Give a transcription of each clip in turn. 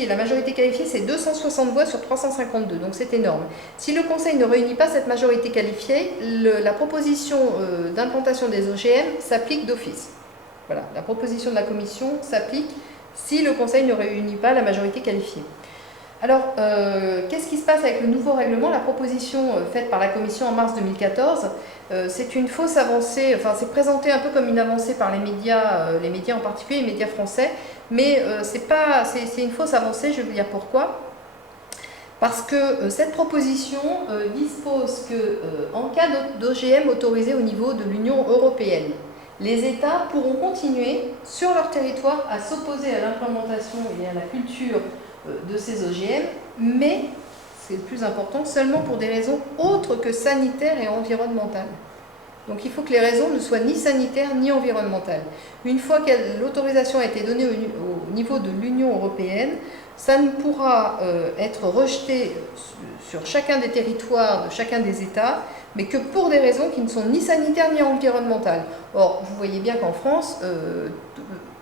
qualifiée. La majorité qualifiée, c'est 260 voix sur 352, donc c'est énorme. Si le Conseil ne réunit pas cette majorité qualifiée, la proposition d'implantation des OGM s'applique d'office. Voilà, la proposition de la Commission s'applique si le Conseil ne réunit pas la majorité qualifiée. Alors, qu'est-ce qui se passe avec le nouveau règlement? La proposition faite par la Commission en mars 2014, c'est une fausse avancée, enfin c'est présenté un peu comme une avancée par les médias en particulier, les médias français, mais c'est une fausse avancée, je vais vous dire pourquoi. Parce que cette proposition dispose qu'en cas d'OGM autorisé au niveau de l'Union européenne, les États pourront continuer sur leur territoire à s'opposer à l'implémentation et à la culture de ces OGM, mais, c'est le plus important, seulement pour des raisons autres que sanitaires et environnementales. Donc il faut que les raisons ne soient ni sanitaires ni environnementales. Une fois que l'autorisation a été donnée au niveau de l'Union européenne, ça ne pourra être rejeté sur chacun des territoires de chacun des États, mais que pour des raisons qui ne sont ni sanitaires ni environnementales. Or, vous voyez bien qu'en France,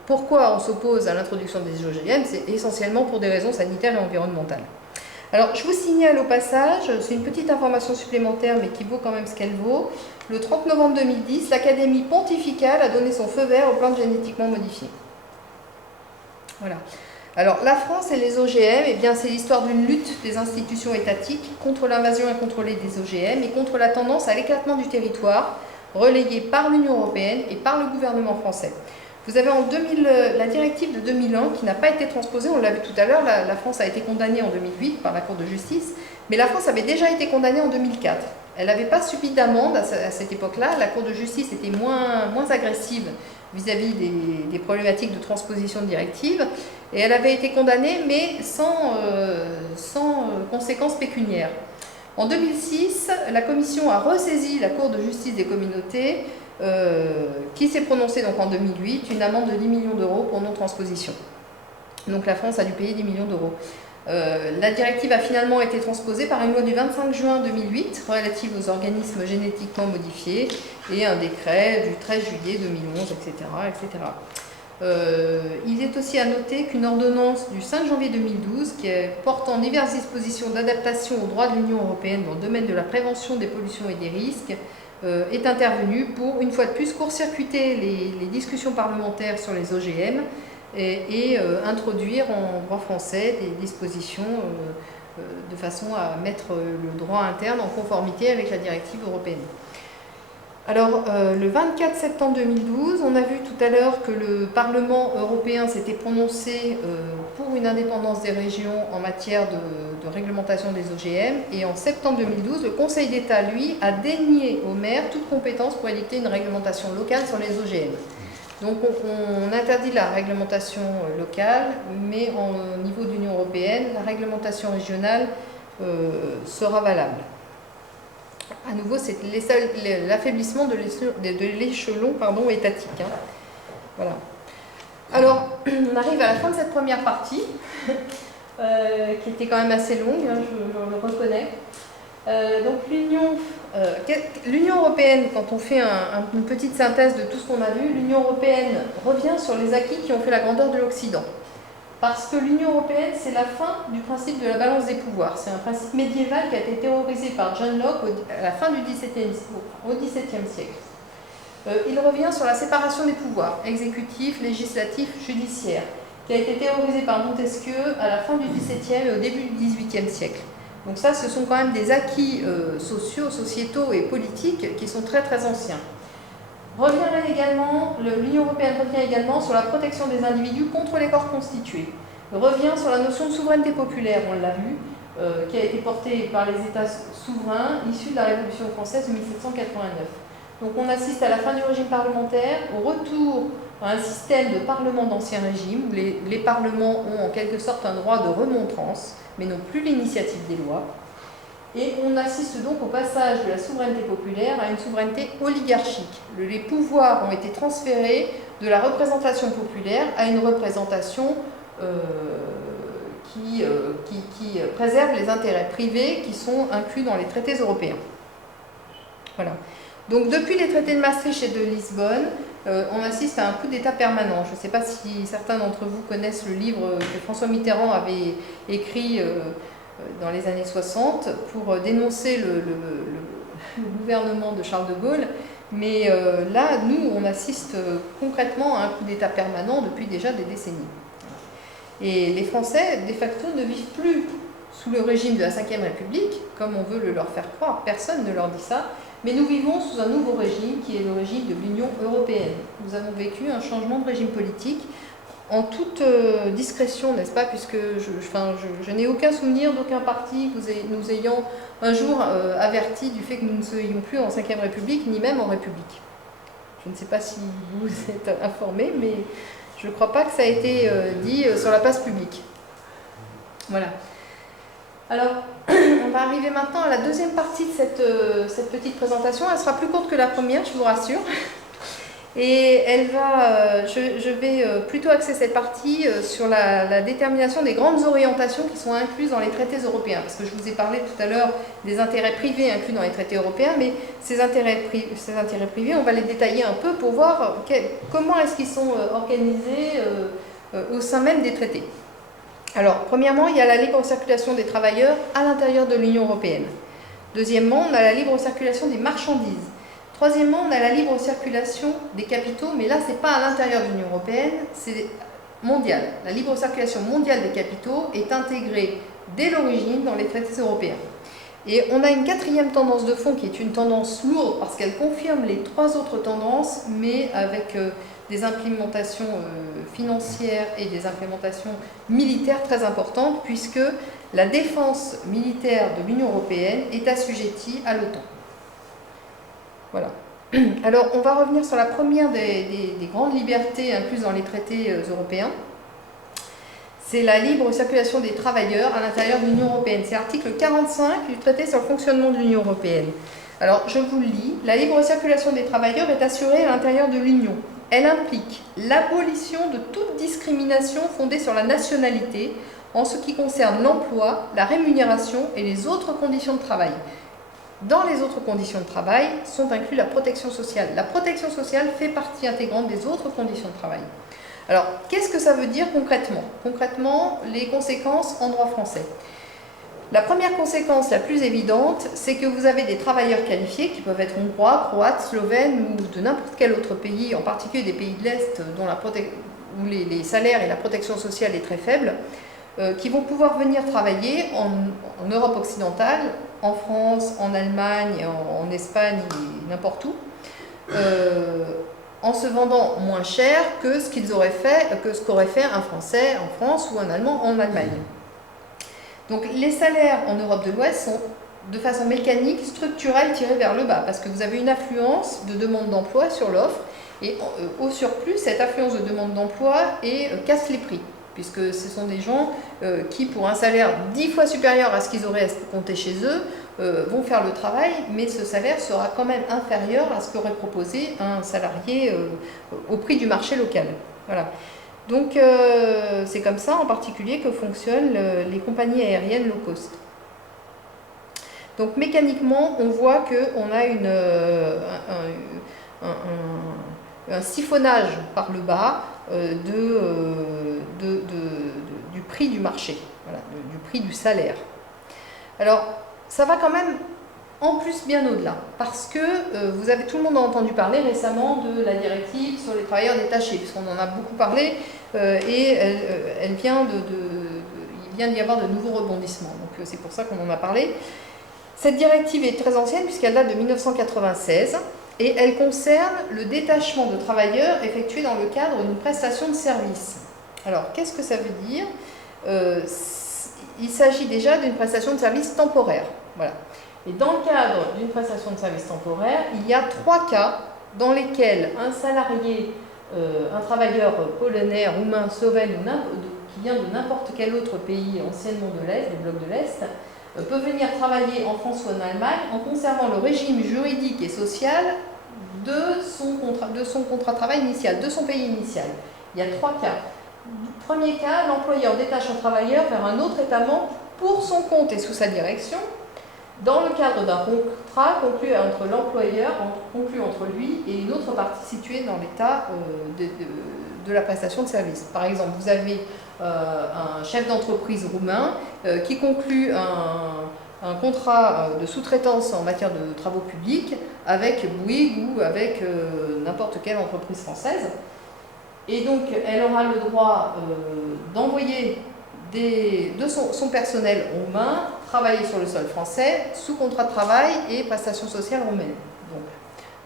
pourquoi on s'oppose à l'introduction des OGM? C'est essentiellement pour des raisons sanitaires et environnementales. Alors, je vous signale au passage, c'est une petite information supplémentaire, mais qui vaut quand même ce qu'elle vaut. Le 30 novembre 2010, l'Académie pontificale a donné son feu vert aux plantes génétiquement modifiées. Voilà. Alors, la France et les OGM, eh bien, c'est l'histoire d'une lutte des institutions étatiques contre l'invasion incontrôlée des OGM et contre la tendance à l'éclatement du territoire, relayée par l'Union européenne et par le gouvernement français. Vous avez la directive de 2001 qui n'a pas été transposée, on l'a vu tout à l'heure, la France a été condamnée en 2008 par la Cour de justice, mais la France avait déjà été condamnée en 2004. Elle n'avait pas subi d'amende à cette époque-là, la Cour de justice était moins agressive vis-à-vis des problématiques de transposition de directives, et elle avait été condamnée, mais sans conséquences pécuniaires. En 2006, la Commission a ressaisi la Cour de justice des communautés, qui s'est prononcée donc en 2008, une amende de 10 millions d'euros pour non-transposition. Donc la France a dû payer 10 millions d'euros. La directive a finalement été transposée par une loi du 25 juin 2008 relative aux organismes génétiquement modifiés et un décret du 13 juillet 2011, etc. etc. Il est aussi à noter qu'une ordonnance du 5 janvier 2012 qui portant diverses dispositions d'adaptation au droit de l'Union européenne dans le domaine de la prévention des pollutions et des risques est intervenue pour, une fois de plus, court-circuiter les discussions parlementaires sur les OGM et introduire en droit français des dispositions de façon à mettre le droit interne en conformité avec la directive européenne. Alors, le 24 septembre 2012, on a vu tout à l'heure que le Parlement européen s'était prononcé pour une indépendance des régions en matière de réglementation des OGM. Et en septembre 2012, le Conseil d'État, lui, a dénié aux maires toute compétence pour édicter une réglementation locale sur les OGM. Donc, on interdit la réglementation locale, mais au niveau de l'Union européenne, la réglementation régionale sera valable. À nouveau, c'est l'affaiblissement de l'échelon étatique. Hein. Voilà. Alors, on arrive à la fin de cette première partie, qui était quand même assez longue, hein, je le reconnais. Donc, l'Union européenne, quand on fait une petite synthèse de tout ce qu'on a vu, l'Union européenne revient sur les acquis qui ont fait la grandeur de l'Occident. Parce que l'Union européenne, c'est la fin du principe de la balance des pouvoirs. C'est un principe médiéval qui a été théorisé par John Locke à la fin du XVIIe siècle. Il revient sur la séparation des pouvoirs, exécutif, législatif, judiciaire, qui a été théorisé par Montesquieu à la fin du XVIIe et au début du XVIIIe siècle. Donc ça, ce sont quand même des acquis sociétaux et politiques qui sont très très anciens. L'Union européenne revient également sur la protection des individus contre les corps constitués. Revient sur la notion de souveraineté populaire, on l'a vu, qui a été portée par les États souverains issus de la Révolution française de 1789. Donc on assiste à la fin du régime parlementaire, au retour à un système de parlement d'ancien régime, où les parlements ont en quelque sorte un droit de remontrance, mais n'ont plus l'initiative des lois. Et on assiste donc au passage de la souveraineté populaire à une souveraineté oligarchique. Les pouvoirs ont été transférés de la représentation populaire à une représentation qui préserve les intérêts privés qui sont inclus dans les traités européens. Voilà. Donc depuis les traités de Maastricht et de Lisbonne, on assiste à un coup d'État permanent. Je ne sais pas si certains d'entre vous connaissent le livre que François Mitterrand avait écrit dans les années 60 pour dénoncer le gouvernement de Charles de Gaulle. Mais là, nous, on assiste concrètement à un coup d'État permanent depuis déjà des décennies. Et les Français, de facto, ne vivent plus sous le régime de la Ve République, comme on veut le leur faire croire. Personne ne leur dit ça. Mais nous vivons sous un nouveau régime qui est le régime de l'Union européenne. Nous avons vécu un changement de régime politique en toute discrétion, n'est-ce pas, puisque je n'ai aucun souvenir d'aucun parti nous ayant un jour averti du fait que nous ne soyons plus en Ve République, ni même en République. Je ne sais pas si vous êtes informés, mais je ne crois pas que ça a été dit sur la place publique. Voilà. Alors, on va arriver maintenant à la deuxième partie de cette petite présentation. Elle sera plus courte que la première, je vous rassure. Et je vais plutôt axer cette partie sur la détermination des grandes orientations qui sont incluses dans les traités européens. Parce que je vous ai parlé tout à l'heure des intérêts privés inclus dans les traités européens, mais ces intérêts privés, on va les détailler un peu pour voir comment est-ce qu'ils sont organisés au sein même des traités. Alors, premièrement, il y a la libre circulation des travailleurs à l'intérieur de l'Union européenne. Deuxièmement, on a la libre circulation des marchandises. Troisièmement, on a la libre circulation des capitaux, mais là, ce n'est pas à l'intérieur de l'Union européenne, c'est mondial. La libre circulation mondiale des capitaux est intégrée dès l'origine dans les traités européens. Et on a une quatrième tendance de fond qui est une tendance lourde parce qu'elle confirme les trois autres tendances, mais avec des implémentations financières et des implémentations militaires très importantes, puisque la défense militaire de l'Union européenne est assujettie à l'OTAN. Voilà. Alors, on va revenir sur la première des grandes libertés incluses dans les traités européens. C'est la libre circulation des travailleurs à l'intérieur de l'Union européenne. C'est l'article 45 du traité sur le fonctionnement de l'Union européenne. Alors, je vous le lis. La libre circulation des travailleurs est assurée à l'intérieur de l'Union. Elle implique l'abolition de toute discrimination fondée sur la nationalité en ce qui concerne l'emploi, la rémunération et les autres conditions de travail. Dans les autres conditions de travail sont inclus la protection sociale. La protection sociale fait partie intégrante des autres conditions de travail. Alors, qu'est-ce que ça veut dire concrètement? Concrètement, les conséquences en droit français. La première conséquence la plus évidente, c'est que vous avez des travailleurs qualifiés qui peuvent être hongrois, croates, slovènes ou de n'importe quel autre pays, en particulier des pays de l'Est où les salaires et la protection sociale est très faible, qui vont pouvoir venir travailler en Europe occidentale, en France, en Allemagne, en Espagne et n'importe où, en se vendant moins cher que ce qu'aurait fait un Français en France ou un Allemand en Allemagne. Donc les salaires en Europe de l'Ouest sont de façon mécanique, structurelle, tirés vers le bas, parce que vous avez une affluence de demande d'emploi sur l'offre, et au surplus, cette affluence de demande d'emploi casse les prix, puisque ce sont des gens qui, pour un salaire 10 fois supérieur à ce qu'ils auraient à compter chez eux, vont faire le travail, mais ce salaire sera quand même inférieur à ce qu'aurait proposé un salarié au prix du marché local. Voilà. Donc c'est comme ça en particulier que fonctionnent les compagnies aériennes low cost. Donc mécaniquement, on voit qu'on a un siphonnage par le bas du prix du marché, voilà, du prix du salaire. Alors, ça va quand même en plus bien au-delà, parce que tout le monde a entendu parler récemment de la directive sur les travailleurs détachés, puisqu'on en a beaucoup parlé, et il vient d'y avoir de nouveaux rebondissements, donc c'est pour ça qu'on en a parlé. Cette directive est très ancienne puisqu'elle date de 1996 et elle concerne le détachement de travailleurs effectué dans le cadre d'une prestation de service. Alors, qu'est-ce que ça veut dire? Il s'agit déjà d'une prestation de service temporaire. Voilà. Et dans le cadre d'une prestation de service temporaire, il y a 3 cas dans lesquels un salarié, un travailleur polonais, roumain, slovène qui vient de n'importe quel autre pays anciennement de l'Est, du bloc de l'Est, peut venir travailler en France ou en Allemagne en conservant le régime juridique et social de son contrat de travail initial, de son pays initial. Il y a 3 cas. Premier cas, l'employeur détache un travailleur vers un autre État membre pour son compte et sous sa direction. dans le cadre d'un contrat conclu entre l'employeur, conclu entre lui et une autre partie située dans l'état de la prestation de service. Par exemple, vous avez un chef d'entreprise roumain qui conclut un contrat de sous-traitance en matière de travaux publics avec Bouygues ou avec n'importe quelle entreprise française. Et donc, elle aura le droit d'envoyer de son personnel roumain travailler sur le sol français sous contrat de travail et prestations sociales roumaines. Donc,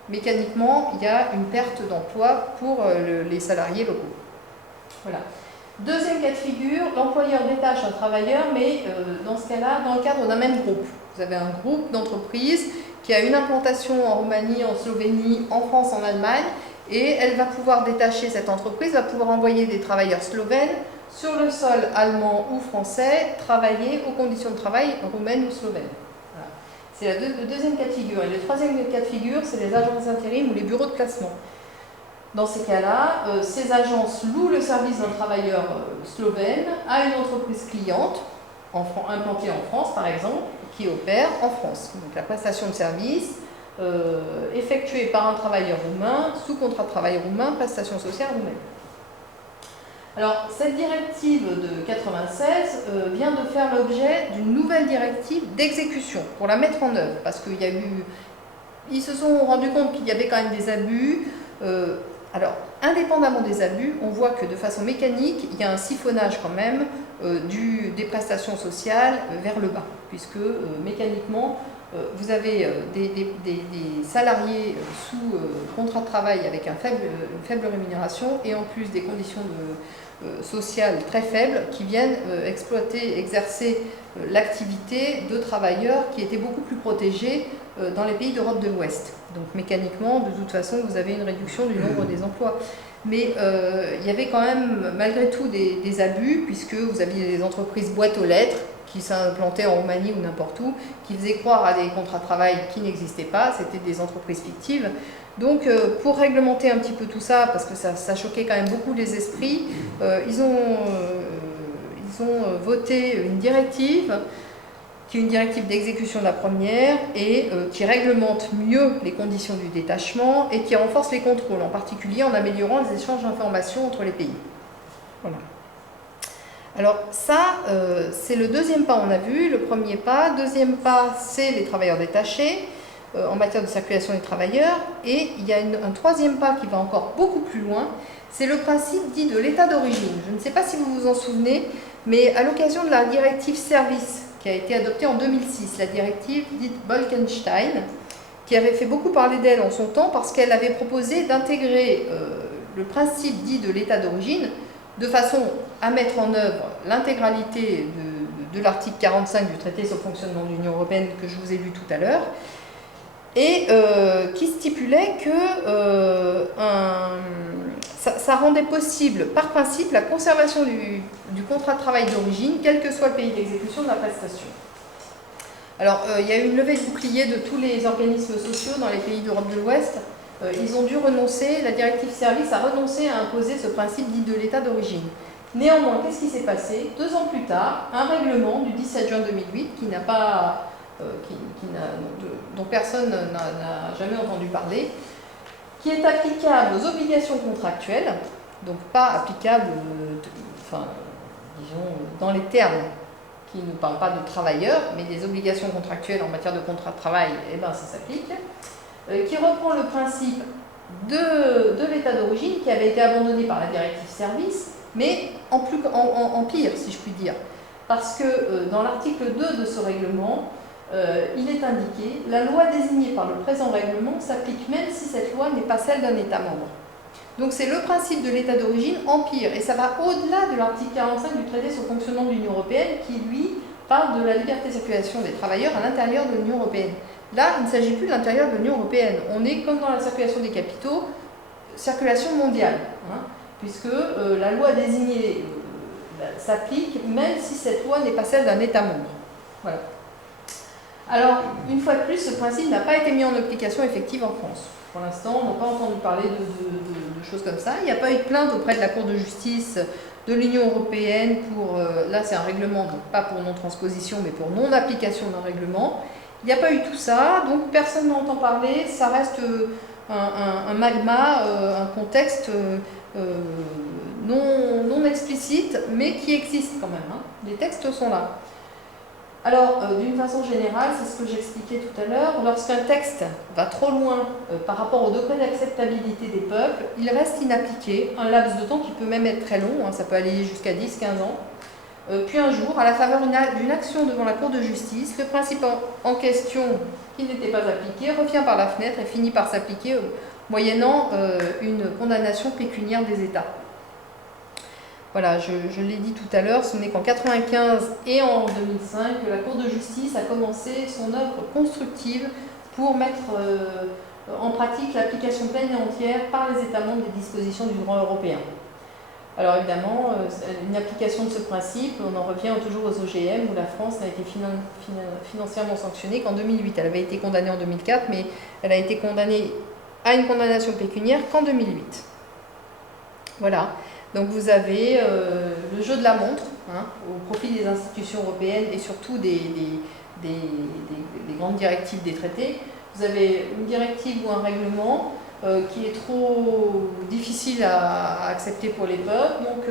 mécaniquement, il y a une perte d'emploi pour les salariés locaux. Voilà. Deuxième cas de figure, l'employeur détache un travailleur, mais dans ce cas-là, dans le cadre d'un même groupe. Vous avez un groupe d'entreprises qui a une implantation en Roumanie, en Slovénie, en France, en Allemagne, et elle va pouvoir détacher, cette entreprise va pouvoir envoyer des travailleurs slovènes sur le sol allemand ou français, travailler aux conditions de travail roumaines ou slovènes. Voilà. C'est le deuxième cas de figure. Et le troisième cas de figure, c'est les agences d'intérim ou les bureaux de placement. Dans ces cas-là, ces agences louent le service d'un travailleur slovène à une entreprise cliente, implantée en France par exemple, qui opère en France. Donc la prestation de service effectuée par un travailleur roumain, sous contrat de travail roumain, prestation sociale roumaine. Alors, cette directive de 96 vient de faire l'objet d'une nouvelle directive d'exécution pour la mettre en œuvre, parce qu'il y a eu, ils se sont rendus compte qu'il y avait quand même des abus. Alors, indépendamment des abus, on voit que de façon mécanique, il y a un siphonnage quand même des prestations sociales vers le bas, puisque mécaniquement, vous avez des salariés sous contrat de travail avec une faible rémunération et en plus des conditions sociales très faibles qui viennent exercer l'activité de travailleurs qui étaient beaucoup plus protégés dans les pays d'Europe de l'Ouest. Donc mécaniquement, de toute façon, vous avez une réduction du nombre des emplois. Mais il y avait quand même malgré tout des abus, puisque vous aviez des entreprises boîtes aux lettres qui s'implantaient en Roumanie ou n'importe où, qui faisaient croire à des contrats de travail qui n'existaient pas, c'était des entreprises fictives. Donc pour réglementer un petit peu tout ça, parce que ça choquait quand même beaucoup les esprits, ils ont voté une directive, qui est une directive d'exécution de la première et qui réglemente mieux les conditions du détachement et qui renforce les contrôles, en particulier en améliorant les échanges d'informations entre les pays. Voilà. Alors ça, c'est le deuxième pas, on a vu, le premier pas. Deuxième pas, c'est les travailleurs détachés en matière de circulation des travailleurs. Et il y a un troisième pas qui va encore beaucoup plus loin, c'est le principe dit de l'état d'origine. Je ne sais pas si vous vous en souvenez, mais à l'occasion de la directive service qui a été adoptée en 2006, la directive dite Bolkestein, qui avait fait beaucoup parler d'elle en son temps parce qu'elle avait proposé d'intégrer le principe dit de l'état d'origine de façon à mettre en œuvre l'intégralité de l'article 45 du traité sur le fonctionnement de l'Union européenne que je vous ai lu tout à l'heure, et qui stipulait que ça rendait possible par principe la conservation du contrat de travail d'origine, quel que soit le pays d'exécution de la prestation. Alors, il y a eu une levée de bouclier de tous les organismes sociaux dans les pays d'Europe de l'Ouest. Ils ont dû renoncer, la directive service a renoncé à imposer ce principe dit de l'état d'origine. Néanmoins, qu'est-ce qui s'est passé? 2 ans plus tard, un règlement du 17 juin 2008 dont personne n'a jamais entendu parler, qui est applicable aux obligations contractuelles, donc pas applicable, disons, dans les termes qui ne parlent pas de travailleurs, mais des obligations contractuelles en matière de contrat de travail, eh ben, ça s'applique, qui reprend le principe de l'état d'origine qui avait été abandonné par la directive service, mais en pire, si je puis dire. Parce que dans l'article 2 de ce règlement, il est indiqué « La loi désignée par le présent règlement s'applique même si cette loi n'est pas celle d'un État membre ». Donc c'est le principe de l'état d'origine en pire, et ça va au-delà de l'article 45 du traité sur le fonctionnement de l'Union européenne qui, lui, parle de la liberté de circulation des travailleurs à l'intérieur de l'Union européenne. Là, il ne s'agit plus de l'intérieur de l'Union européenne. On est comme dans la circulation des capitaux, circulation mondiale, hein, puisque la loi désignée s'applique même si cette loi n'est pas celle d'un État membre. Voilà. Alors, une fois de plus, ce principe n'a pas été mis en application effective en France. Pour l'instant, on n'a pas entendu parler de choses comme ça. Il n'y a pas eu de plainte auprès de la Cour de justice de l'Union européenne pour, là c'est un règlement, donc pas pour non-transposition, mais pour non-application d'un règlement. Il n'y a pas eu tout ça, donc personne n'entend parler, ça reste un magma, un contexte non explicite, mais qui existe quand même, hein. Les textes sont là. Alors, d'une façon générale, c'est ce que j'expliquais tout à l'heure, lorsqu'un texte va trop loin par rapport au degré d'acceptabilité des peuples, il reste inappliqué, un laps de temps qui peut même être très long, hein, ça peut aller jusqu'à 10-15 ans. Puis un jour, à la faveur d'une action devant la Cour de justice, le principe en question, qui n'était pas appliqué, revient par la fenêtre et finit par s'appliquer moyennant une condamnation pécuniaire des États. Voilà, je l'ai dit tout à l'heure, ce n'est qu'en 1995 et en 2005 que la Cour de justice a commencé son œuvre constructive pour mettre en pratique l'application pleine et entière par les États membres des dispositions du droit européen. Alors évidemment, une application de ce principe, on en revient toujours aux OGM, où la France n'a été financièrement sanctionnée qu'en 2008. Elle avait été condamnée en 2004, mais elle a été condamnée à une condamnation pécuniaire qu'en 2008. Voilà. Donc vous avez le jeu de la montre, hein, au profit des institutions européennes et surtout des grandes directives des traités. Vous avez une directive ou un règlement qui est trop difficile à accepter pour les peuples. Donc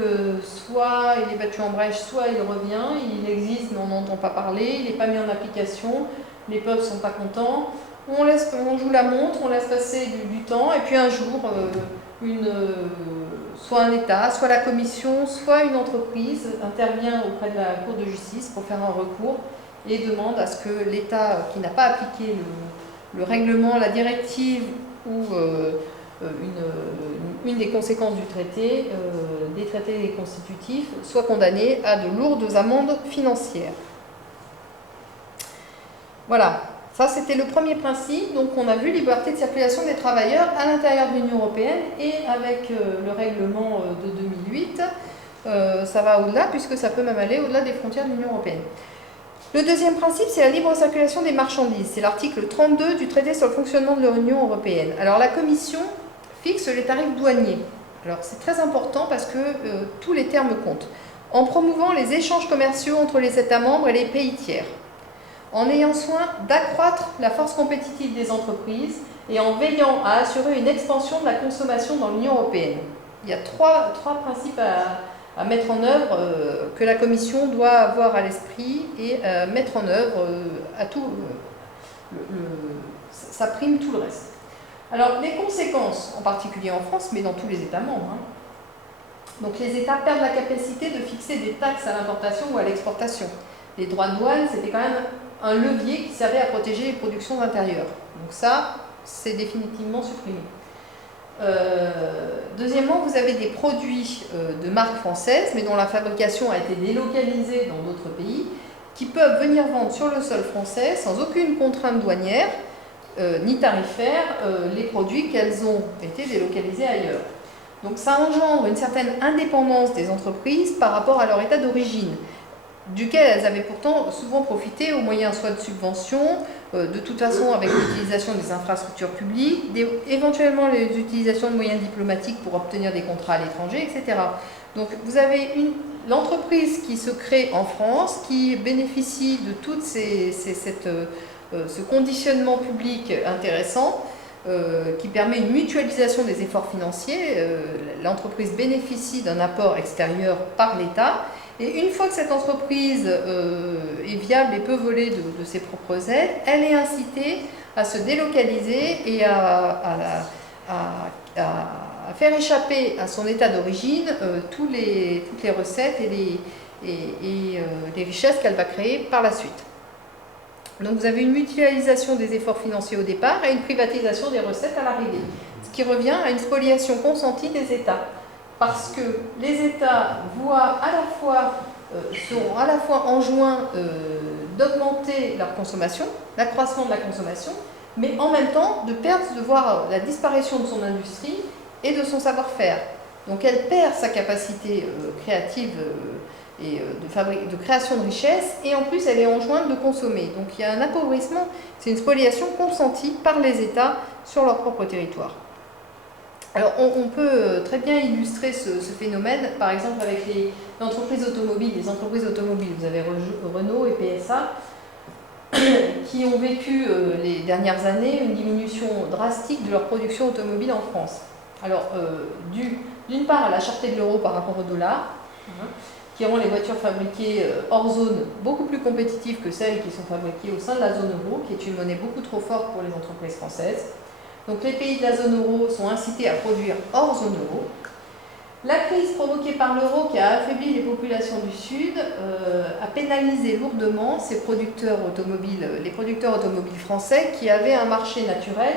soit il est battu en brèche, soit il revient, il existe mais on n'entend pas parler, il n'est pas mis en application, les peuples ne sont pas contents. On joue la montre, on laisse passer du temps et puis un jour... soit un État, soit la Commission, soit une entreprise intervient auprès de la Cour de justice pour faire un recours et demande à ce que l'État qui n'a pas appliqué le règlement, la directive ou une des conséquences du traité, des traités constitutifs, soit condamné à de lourdes amendes financières. Voilà. Ça, c'était le premier principe. Donc, on a vu liberté de circulation des travailleurs à l'intérieur de l'Union européenne et avec le règlement de 2008, ça va au-delà puisque ça peut même aller au-delà des frontières de l'Union européenne. Le deuxième principe, c'est la libre circulation des marchandises. C'est l'article 32 du traité sur le fonctionnement de l'Union européenne. Alors, la Commission fixe les tarifs douaniers. Alors, c'est très important parce que tous les termes comptent. En promouvant les échanges commerciaux entre les États membres et les pays tiers, en ayant soin d'accroître la force compétitive des entreprises et en veillant à assurer une expansion de la consommation dans l'Union européenne. Il y a trois principes à mettre en œuvre que la Commission doit avoir à l'esprit et mettre en œuvre à tout. Ça prime tout le reste. Alors, les conséquences, en particulier en France, mais dans tous les États membres, hein. Donc les États perdent la capacité de fixer des taxes à l'importation ou à l'exportation. Les droits de douane, c'était quand même un levier qui servait à protéger les productions intérieures. Donc ça, c'est définitivement supprimé. Deuxièmement, vous avez des produits de marque française, mais dont la fabrication a été délocalisée dans d'autres pays, qui peuvent venir vendre sur le sol français sans aucune contrainte douanière ni tarifaire les produits qu'elles ont été délocalisés ailleurs. Donc ça engendre une certaine indépendance des entreprises par rapport à leur état d'origine, duquel elles avaient pourtant souvent profité au moyen soit de subventions, de toute façon avec l'utilisation des infrastructures publiques, éventuellement les utilisations de moyens diplomatiques pour obtenir des contrats à l'étranger, etc. Donc vous avez l'entreprise qui se crée en France, qui bénéficie de tout ce conditionnement public intéressant, qui permet une mutualisation des efforts financiers. L'entreprise bénéficie d'un apport extérieur par l'État. Et une fois que cette entreprise est viable et peut voler de ses propres ailes, elle est incitée à se délocaliser et à faire échapper à son état d'origine toutes les recettes et les richesses qu'elle va créer par la suite. Donc vous avez une mutualisation des efforts financiers au départ et une privatisation des recettes à l'arrivée, ce qui revient à une spoliation consentie des États. Parce que les États seront à la fois enjoints d'augmenter leur consommation, l'accroissement de la consommation, mais en même temps de voir la disparition de son industrie et de son savoir-faire. Donc elle perd sa capacité créative et de création de richesses, et en plus elle est enjointe de consommer. Donc il y a un appauvrissement, c'est une spoliation consentie par les États sur leur propre territoire. Alors on peut très bien illustrer ce phénomène, par exemple avec les entreprises automobiles. Les entreprises automobiles, vous avez Renault et PSA, qui ont vécu les dernières années une diminution drastique de leur production automobile en France. Alors, d'une part à la cherté de l'euro par rapport au dollar, qui rend les voitures fabriquées hors zone beaucoup plus compétitives que celles qui sont fabriquées au sein de la zone euro, qui est une monnaie beaucoup trop forte pour les entreprises françaises. Donc les pays de la zone euro sont incités à produire hors zone euro. La crise provoquée par l'euro qui a affaibli les populations du Sud a pénalisé lourdement ces producteurs automobiles, les producteurs automobiles français qui avaient un marché naturel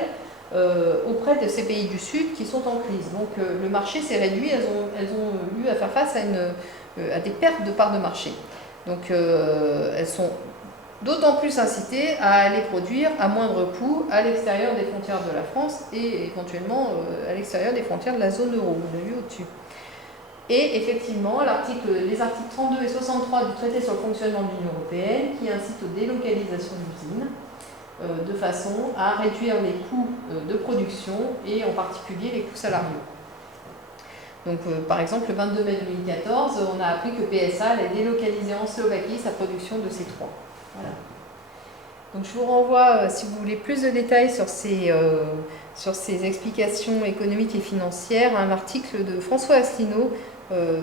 auprès de ces pays du Sud qui sont en crise. Donc le marché s'est réduit, elles ont eu à faire face à des pertes de parts de marché. Donc elles sont d'autant plus incitées à aller produire à moindre coût à l'extérieur des frontières de la France et éventuellement à l'extérieur des frontières de la zone euro, on l'a vu au-dessus. Et effectivement, les articles 32 et 63 du traité sur le fonctionnement de l'Union européenne qui incitent aux délocalisations d'usines de façon à réduire les coûts de production et en particulier les coûts salariaux. Donc, par exemple, le 22 mai 2014, on a appris que PSA allait délocaliser en Slovaquie sa production de C3. Voilà. Donc, je vous renvoie, si vous voulez plus de détails sur ces explications économiques et financières, à un article de François Asselineau,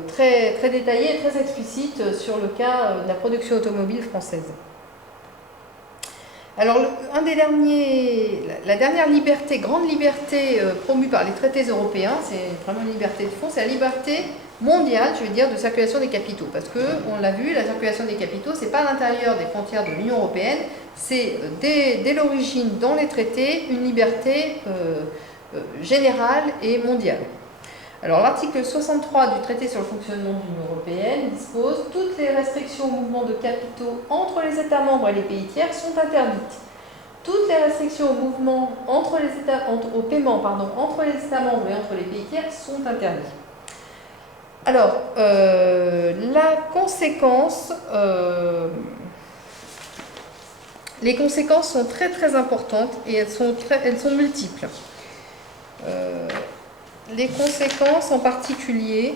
très, très détaillé et très explicite sur le cas de la production automobile française. Alors, la dernière liberté, grande liberté promue par les traités européens, c'est vraiment une liberté de fond, c'est la liberté mondiale, je veux dire, de circulation des capitaux. Parce que, on l'a vu, la circulation des capitaux, c'est pas à l'intérieur des frontières de l'Union européenne, c'est dès l'origine dans les traités une liberté générale et mondiale. Alors l'article 63 du traité sur le fonctionnement de l'Union européenne dispose « Toutes les restrictions au mouvement de capitaux entre les États membres et les pays tiers sont interdites. Toutes les restrictions au mouvement au paiement entre les États membres et entre les pays tiers sont interdites. » Alors, les conséquences sont très très importantes et elles sont multiples. Les conséquences en particulier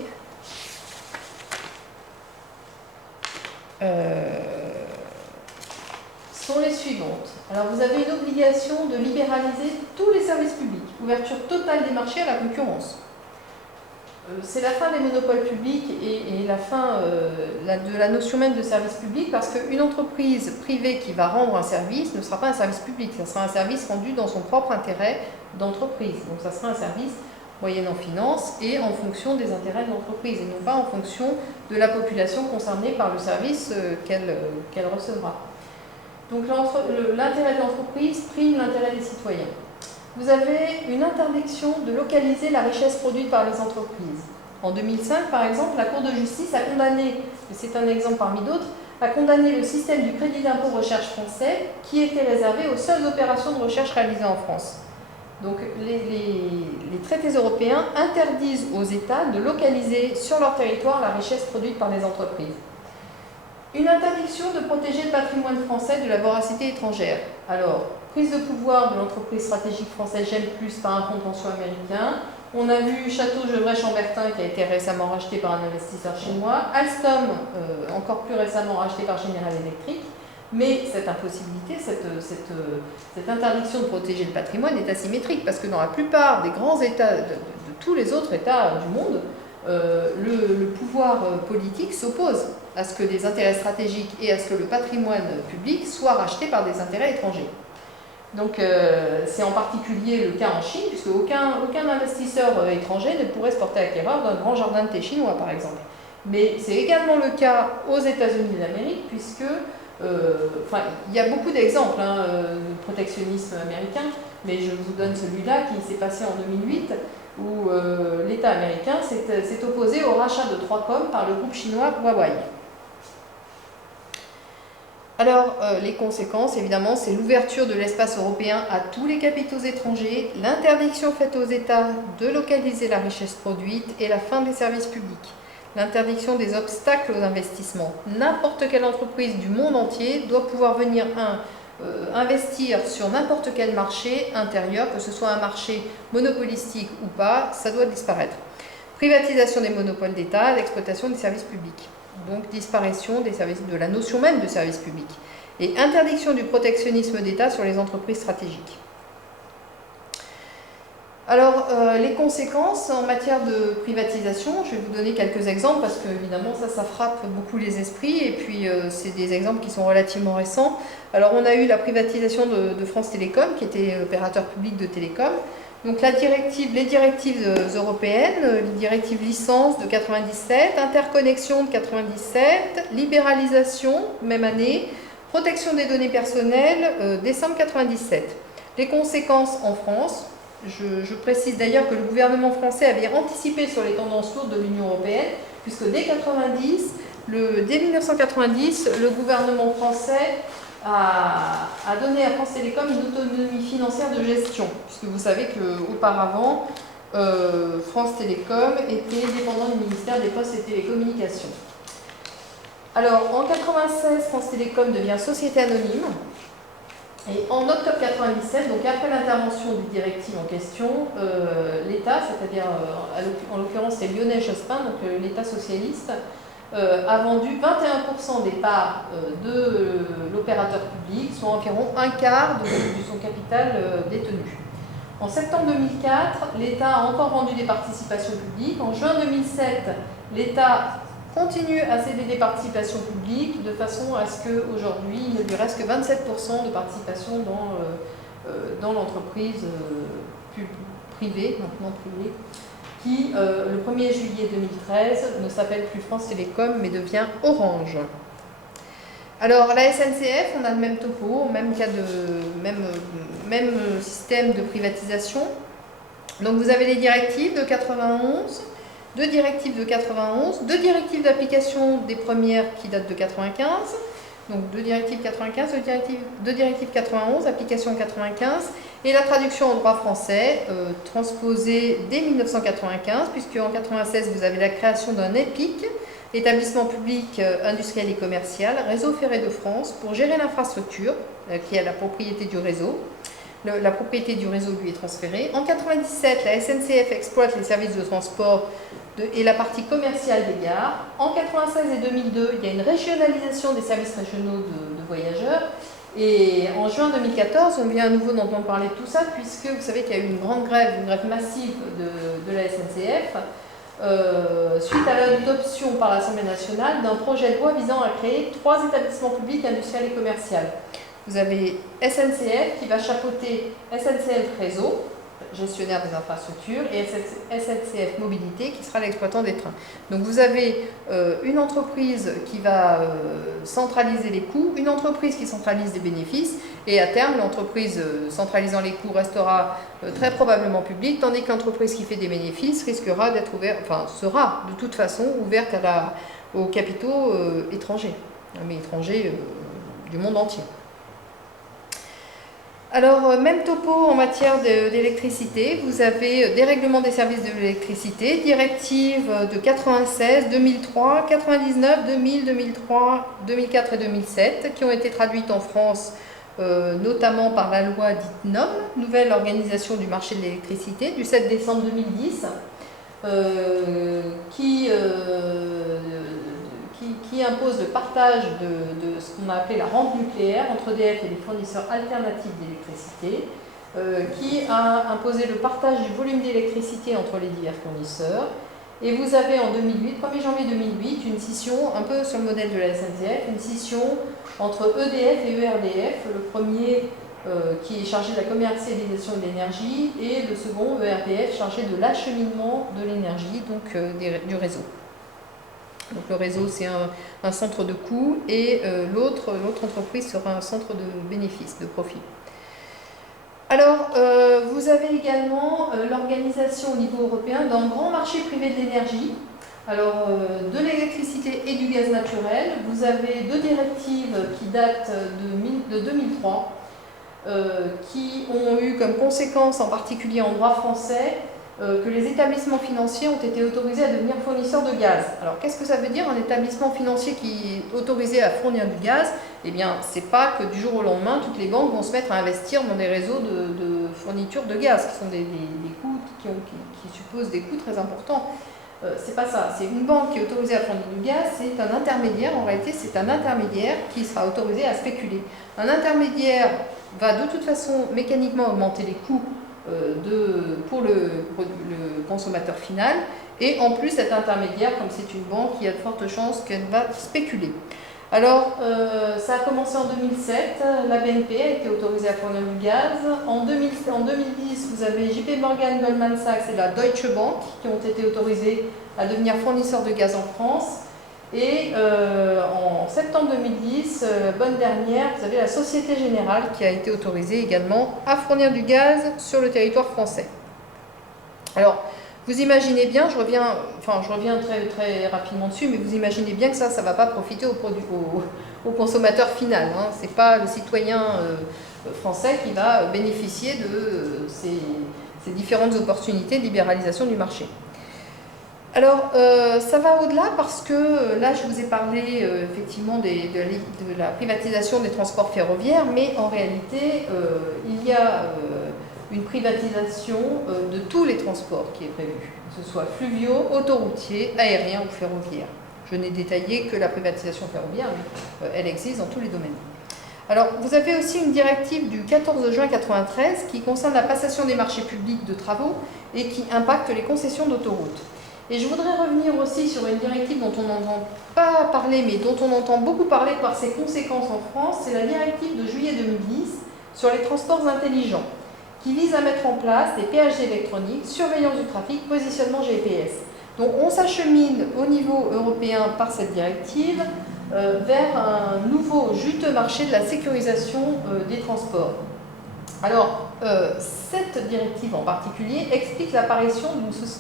sont les suivantes. Alors vous avez une obligation de libéraliser tous les services publics, ouverture totale des marchés à la concurrence. C'est la fin des monopoles publics et la fin de la notion même de service public, parce qu'une entreprise privée qui va rendre un service ne sera pas un service public, ça sera un service rendu dans son propre intérêt d'entreprise. Donc ça sera un service moyennant finance et en fonction des intérêts de l'entreprise, et non pas en fonction de la population concernée par le service qu'elle recevra. Donc l'intérêt de l'entreprise prime l'intérêt des citoyens. Vous avez une interdiction de localiser la richesse produite par les entreprises. En 2005, par exemple, la Cour de justice a condamné, et c'est un exemple parmi d'autres, a condamné le système du crédit d'impôt recherche français qui était réservé aux seules opérations de recherche réalisées en France. Donc les traités européens interdisent aux États de localiser sur leur territoire la richesse produite par les entreprises. Une interdiction de protéger le patrimoine français de la voracité étrangère. Alors, prise de pouvoir de l'entreprise stratégique française GEM+, par un contentieux américain. On a vu Château Gevrey-Chambertin qui a été récemment racheté par un investisseur chinois. Alstom, encore plus récemment racheté par General Electric. Mais cette impossibilité, cette interdiction de protéger le patrimoine est asymétrique, parce que dans la plupart des grands États, de tous les autres États du monde, le pouvoir politique s'oppose à ce que des intérêts stratégiques et à ce que le patrimoine public soit racheté par des intérêts étrangers. Donc c'est en particulier le cas en Chine, puisque aucun investisseur étranger ne pourrait se porter acquéreur d'un grand jardin de thé chinois, par exemple. Mais c'est également le cas aux États-Unis d'Amérique, puisque il y a beaucoup d'exemples de protectionnisme américain, mais je vous donne celui-là qui s'est passé en 2008, où l'État américain s'est opposé au rachat de 3Com par le groupe chinois Huawei. Alors, les conséquences, évidemment, c'est l'ouverture de l'espace européen à tous les capitaux étrangers, l'interdiction faite aux États de localiser la richesse produite et la fin des services publics. L'interdiction des obstacles aux investissements. N'importe quelle entreprise du monde entier doit pouvoir venir investir sur n'importe quel marché intérieur, que ce soit un marché monopolistique ou pas, ça doit disparaître. Privatisation des monopoles d'État, l'exploitation des services publics. Donc disparition des services, de la notion même de service public. et interdiction du protectionnisme d'État sur les entreprises stratégiques. Alors, les conséquences en matière de privatisation, je vais vous donner quelques exemples parce que évidemment ça frappe beaucoup les esprits et puis c'est des exemples qui sont relativement récents. Alors, on a eu la privatisation de France Télécom qui était opérateur public de télécom. Donc les directives européennes, les directives licence de 97, interconnexion de 97, libéralisation, même année, protection des données personnelles, décembre 97. Les conséquences en France, je précise d'ailleurs que le gouvernement français avait anticipé sur les tendances lourdes de l'Union européenne, puisque dès 1990, le gouvernement français a donné à France Télécom une autonomie financière de gestion, puisque vous savez qu'auparavant, France Télécom était dépendant du ministère des Postes et Télécommunications. Alors, en 1996, France Télécom devient société anonyme. Et en octobre 1997, donc après l'intervention des directives en question, l'État, c'est-à-dire en l'occurrence c'est Lionel Jospin, donc l'État socialiste, a vendu 21% des parts de l'opérateur public, soit environ un quart de son capital détenu. En septembre 2004, l'État a encore vendu des participations publiques. En juin 2007, l'État continue à céder des participations publiques de façon à ce qu'aujourd'hui, il ne lui reste que 27% de participation dans l'entreprise privée, maintenant privée, qui, le 1er juillet 2013, ne s'appelle plus France Télécom, mais devient Orange. Alors, la SNCF, on a le même topo, même système de privatisation. Donc, vous avez les directives de 91, deux directives de 91, deux directives d'application des premières qui datent de 95, donc deux directives 95, deux directives 91, application 95, et la traduction en droit français, transposée dès 1995, puisque en 96, vous avez la création d'un EPIC, établissement public industriel et commercial, Réseau ferré de France, pour gérer l'infrastructure, qui est la propriété du réseau. La propriété du réseau lui est transférée. En 1997, la SNCF exploite les services de transport et la partie commerciale des gares. En 1996 et 2002, il y a une régionalisation des services régionaux de voyageurs. Et en juin 2014, on vient à nouveau d'entendre parler de tout ça, puisque vous savez qu'il y a eu une grande grève, une grève massive de la SNCF, suite à l'adoption par l'Assemblée nationale d'un projet de loi visant à créer 3 établissements publics industriels et commerciaux. Vous avez SNCF qui va chapeauter SNCF Réseau, gestionnaire des infrastructures, et SNCF Mobilité qui sera l'exploitant des trains. Donc vous avez une entreprise qui va centraliser les coûts, une entreprise qui centralise les bénéfices, et à terme l'entreprise centralisant les coûts restera très probablement publique, tandis que l'entreprise qui fait des bénéfices risquera d'être ouverte, enfin sera de toute façon ouverte aux capitaux étrangers, mais étrangers du monde entier. Alors, même topo en matière d'électricité, vous avez dérèglement des services de l'électricité, directive de 96, 2003, 99, 2000, 2003, 2004 et 2007, qui ont été traduites en France, notamment par la loi dite NOM, Nouvelle Organisation du marché de l'électricité, du 7 décembre 2010, qui impose le partage de ce qu'on a appelé la rente nucléaire entre EDF et les fournisseurs alternatifs d'électricité, qui a imposé le partage du volume d'électricité entre les divers fournisseurs. Et vous avez en 2008, 1er janvier 2008, une scission, un peu sur le modèle de la SNCF, une scission entre EDF et ERDF, le premier qui est chargé de la commercialisation de l'énergie et le second, ERDF, chargé de l'acheminement de l'énergie, donc du réseau. Donc le réseau, c'est un centre de coûts et l'autre entreprise sera un centre de bénéfices, de profit. Alors, vous avez également l'organisation au niveau européen d'un grand marché privé de l'énergie, alors de l'électricité et du gaz naturel. Vous avez 2 directives qui datent de 2003, qui ont eu comme conséquence, en particulier en droit français, que les établissements financiers ont été autorisés à devenir fournisseurs de gaz. Alors qu'est-ce que ça veut dire un établissement financier qui est autorisé à fournir du gaz? Eh bien, c'est pas que du jour au lendemain, toutes les banques vont se mettre à investir dans des réseaux de fourniture de gaz, qui sont des coûts qui supposent des coûts très importants. c'est pas ça. C'est une banque qui est autorisée à fournir du gaz, c'est un intermédiaire. En réalité, c'est un intermédiaire qui sera autorisé à spéculer. Un intermédiaire va de toute façon mécaniquement augmenter les coûts pour le consommateur final. Et en plus, cet intermédiaire, comme c'est une banque, il y a de fortes chances qu'elle va spéculer. Alors, ça a commencé en 2007, la BNP a été autorisée à fournir du gaz. En 2010, vous avez JP Morgan, Goldman Sachs et la Deutsche Bank qui ont été autorisés à devenir fournisseurs de gaz en France. Et en septembre 2010, bonne dernière, vous avez la Société Générale qui a été autorisée également à fournir du gaz sur le territoire français. Alors, vous imaginez bien, je reviens très, très rapidement dessus, mais vous imaginez bien que ça ne va pas profiter au consommateur final. Hein. Ce n'est pas le citoyen français qui va bénéficier de ces différentes opportunités de libéralisation du marché. Alors, ça va au-delà parce que là, je vous ai parlé effectivement de la privatisation des transports ferroviaires, mais en réalité, il y a une privatisation de tous les transports qui est prévue, que ce soit fluviaux, autoroutiers, aériens ou ferroviaires. Je n'ai détaillé que la privatisation ferroviaire, mais elle existe dans tous les domaines. Alors, vous avez aussi une directive du 14 juin 1993 qui concerne la passation des marchés publics de travaux et qui impacte les concessions d'autoroutes. Et je voudrais revenir aussi sur une directive dont on n'entend pas parler, mais dont on entend beaucoup parler par ses conséquences en France, c'est la directive de juillet 2010 sur les transports intelligents, qui vise à mettre en place des péages électroniques, surveillance du trafic, positionnement GPS. Donc on s'achemine au niveau européen par cette directive vers un nouveau juteux marché de la sécurisation des transports. Alors, cette directive en particulier explique l'apparition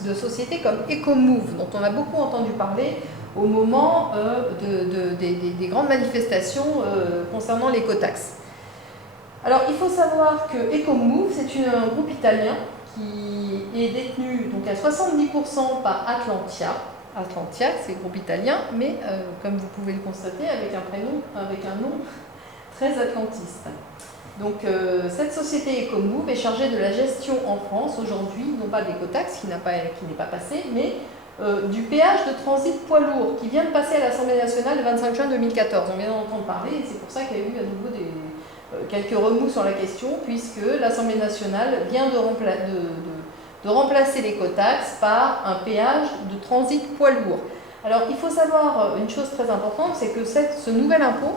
de sociétés comme Ecomove, dont on a beaucoup entendu parler au moment des grandes manifestations concernant l'écotaxe. Alors, il faut savoir que Ecomove, c'est un groupe italien qui est détenu donc, à 70% par Atlantia. Atlantia, c'est le groupe italien, mais comme vous pouvez le constater, avec un nom très atlantiste. Donc, cette société Ecomove est chargée de la gestion en France aujourd'hui, non pas de l'écotaxe qui n'est pas passé, mais du péage de transit poids lourd qui vient de passer à l'Assemblée nationale le 25 juin 2014. On vient d'en entendre parler et c'est pour ça qu'il y a eu à nouveau quelques remous sur la question, puisque l'Assemblée nationale vient de remplacer l'écotaxe par un péage de transit poids lourd. Alors, il faut savoir une chose très importante, c'est que ce nouvel impôt,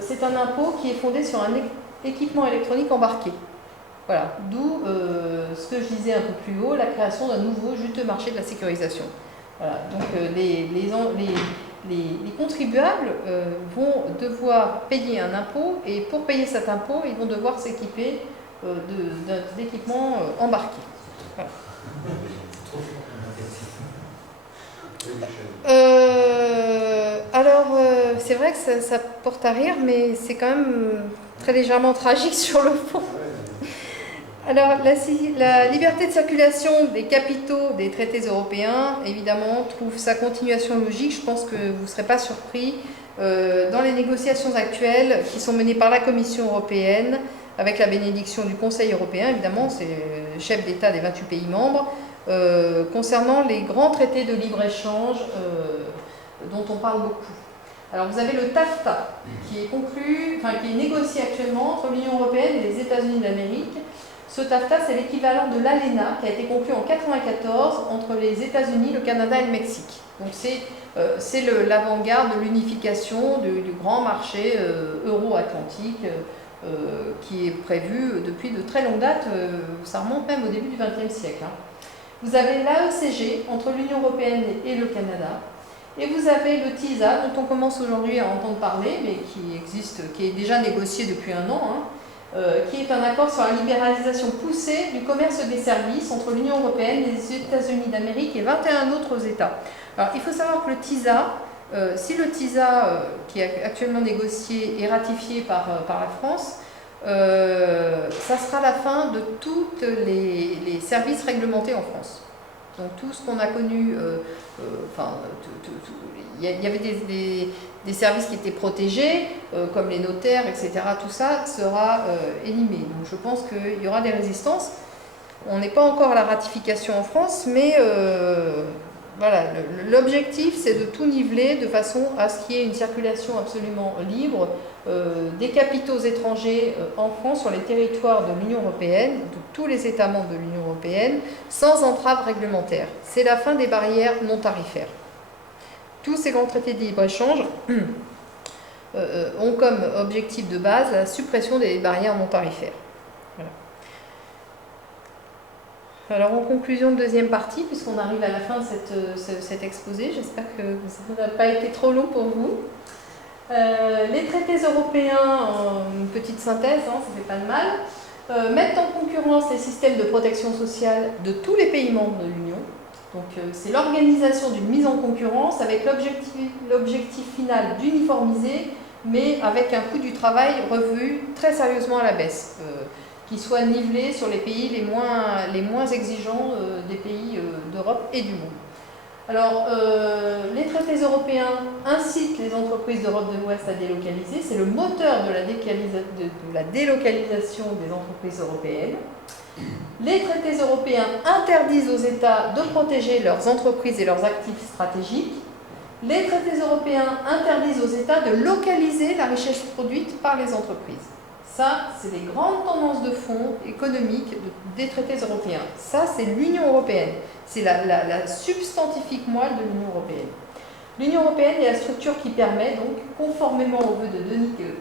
c'est un impôt qui est fondé sur un équipement électronique embarqué. Voilà, d'où ce que je disais un peu plus haut, la création d'un nouveau juteux marché de la sécurisation. Voilà, donc les contribuables vont devoir payer un impôt et pour payer cet impôt, ils vont devoir s'équiper d'équipements embarqués. Voilà. C'est vrai que ça porte à rire, mais c'est quand même très légèrement tragique sur le fond. Alors, la liberté de circulation des capitaux des traités européens, évidemment, trouve sa continuation logique. Je pense que vous ne serez pas surpris dans les négociations actuelles qui sont menées par la Commission européenne, avec la bénédiction du Conseil européen, évidemment, c'est le chef d'État des 28 pays membres, concernant les grands traités de libre-échange dont on parle beaucoup. Alors vous avez le TAFTA qui est négocié actuellement entre l'Union européenne et les États-Unis d'Amérique. Ce TAFTA, c'est l'équivalent de l'ALENA qui a été conclu en 1994 entre les États-Unis, le Canada et le Mexique. Donc c'est l'avant-garde de l'unification du grand marché euro-atlantique qui est prévu depuis de très longues dates, ça remonte même au début du XXe siècle. Vous avez l'AECG entre l'Union européenne et le Canada. Et vous avez le TISA, dont on commence aujourd'hui à entendre parler, mais qui est déjà négocié depuis un an, qui est un accord sur la libéralisation poussée du commerce des services entre l'Union européenne, les États-Unis d'Amérique et 21 autres États. Alors, il faut savoir que le TISA, si le TISA, qui est actuellement négocié, est ratifié par la France, ça sera la fin de tous les services réglementés en France. Donc tout ce qu'on a connu, il y avait des services qui étaient protégés, comme les notaires, etc. Tout ça sera élimé. Donc je pense qu'il y aura des résistances. On n'est pas encore à la ratification en France, mais voilà, l'objectif, c'est de tout niveler de façon à ce qu'il y ait une circulation absolument libre des capitaux étrangers en France sur les territoires de l'Union européenne, de tous les États membres de l'Union européenne, sans entrave réglementaire. C'est la fin des barrières non tarifaires. Tous ces grands traités de libre-échange ont comme objectif de base la suppression des barrières non tarifaires. Voilà. Alors en conclusion de deuxième partie, puisqu'on arrive à la fin de cet exposé, j'espère que ça n'a pas été trop long pour vous. Les traités européens, une petite synthèse, hein, ça fait pas de mal, mettent en concurrence les systèmes de protection sociale de tous les pays membres de l'Union. Donc c'est l'organisation d'une mise en concurrence avec l'objectif final d'uniformiser, mais avec un coût du travail revu très sérieusement à la baisse. Qui soit nivelé sur les pays les moins exigeants des pays d'Europe et du monde. Alors, les traités européens incitent les entreprises d'Europe de l'Ouest à délocaliser. C'est le moteur de la délocalisation des entreprises européennes. Les traités européens interdisent aux États de protéger leurs entreprises et leurs actifs stratégiques. Les traités européens interdisent aux États de localiser la richesse produite par les entreprises. Ça, c'est les grandes tendances de fond économiques des traités européens. Ça, c'est l'Union européenne. C'est la substantifique moelle de l'Union européenne. L'Union européenne est la structure qui permet, donc, conformément aux vœux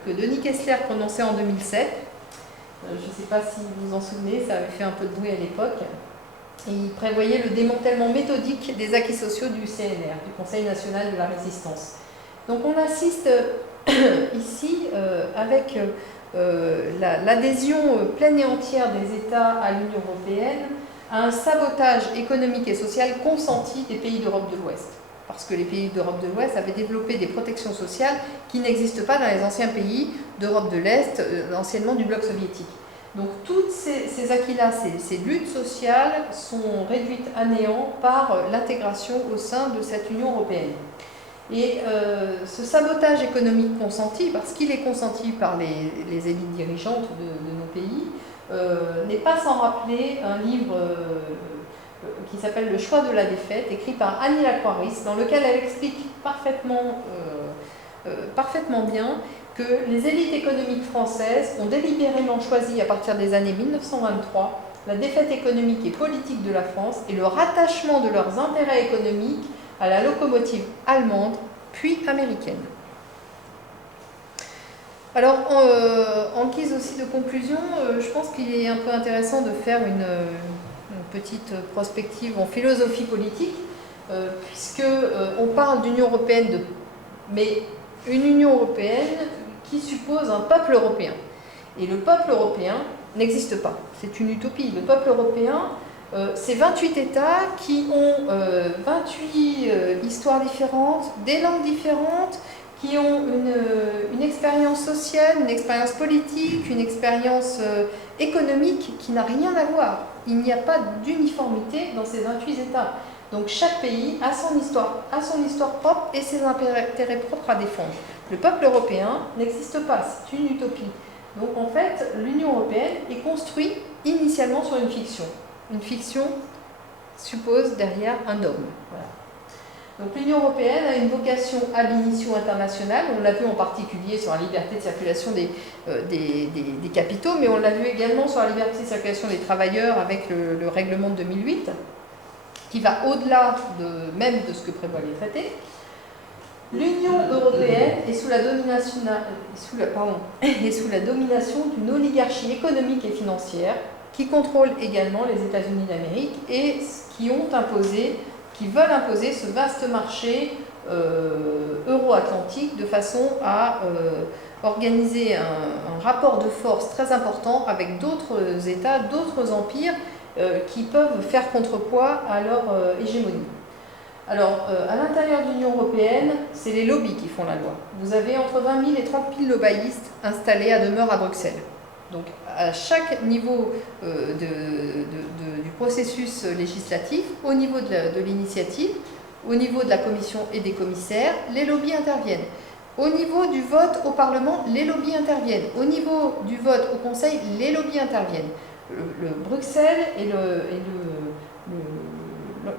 que Denis Kessler prononçait en 2007, je ne sais pas si vous vous en souvenez, ça avait fait un peu de bruit à l'époque, et il prévoyait le démantèlement méthodique des acquis sociaux du CNR, du Conseil national de la résistance. Donc on assiste ici avec l'adhésion pleine et entière des États à l'Union européenne à un sabotage économique et social consenti des pays d'Europe de l'Ouest. Parce que les pays d'Europe de l'Ouest avaient développé des protections sociales qui n'existent pas dans les anciens pays d'Europe de l'Est, anciennement du bloc soviétique. Donc tous ces acquis-là, ces luttes sociales sont réduites à néant par l'intégration au sein de cette Union européenne. Et ce sabotage économique consenti, parce qu'il est consenti par les élites dirigeantes de nos pays, n'est pas sans rappeler un livre qui s'appelle Le choix de la défaite, écrit par Annie Lacroix-Rice, dans lequel elle explique parfaitement bien que les élites économiques françaises ont délibérément choisi, à partir des années 1923, la défaite économique et politique de la France et le rattachement de leurs intérêts économiques à la locomotive allemande, puis américaine. Alors, en guise aussi de conclusion, je pense qu'il est un peu intéressant de faire une petite prospective en philosophie politique, puisqu'on parle d'Union européenne, mais une Union européenne qui suppose un peuple européen. Et le peuple européen n'existe pas, c'est une utopie. Le peuple européen, c'est 28 États qui ont 28 histoires différentes, des langues différentes, qui ont une expérience sociale, une expérience politique, une expérience économique qui n'a rien à voir. Il n'y a pas d'uniformité dans ces 28 États. Donc chaque pays a son histoire propre et ses intérêts propres à défendre. Le peuple européen n'existe pas, c'est une utopie. Donc en fait, l'Union européenne est construite initialement sur une fiction. Une fiction suppose derrière un homme. Voilà. Donc l'Union européenne a une vocation ab initio internationale, on l'a vu en particulier sur la liberté de circulation des capitaux, mais on l'a vu également sur la liberté de circulation des travailleurs avec le règlement de 2008, qui va au-delà même de ce que prévoient les traités. L'Union européenne est sous la domination d'une oligarchie économique et financière qui contrôle également les États-Unis d'Amérique et qui veulent imposer ce vaste marché euro-atlantique de façon à organiser un rapport de force très important avec d'autres États, d'autres empires qui peuvent faire contrepoids à leur hégémonie. Alors, à l'intérieur de l'Union européenne, c'est les lobbies qui font la loi. Vous avez entre 20 000 et 30 000 lobbyistes installés à demeure à Bruxelles. Donc, à chaque niveau du processus législatif, au niveau de l'initiative, au niveau de la commission et des commissaires, les lobbies interviennent. Au niveau du vote au Parlement, les lobbies interviennent. Au niveau du vote au Conseil, les lobbies interviennent. Le Bruxelles est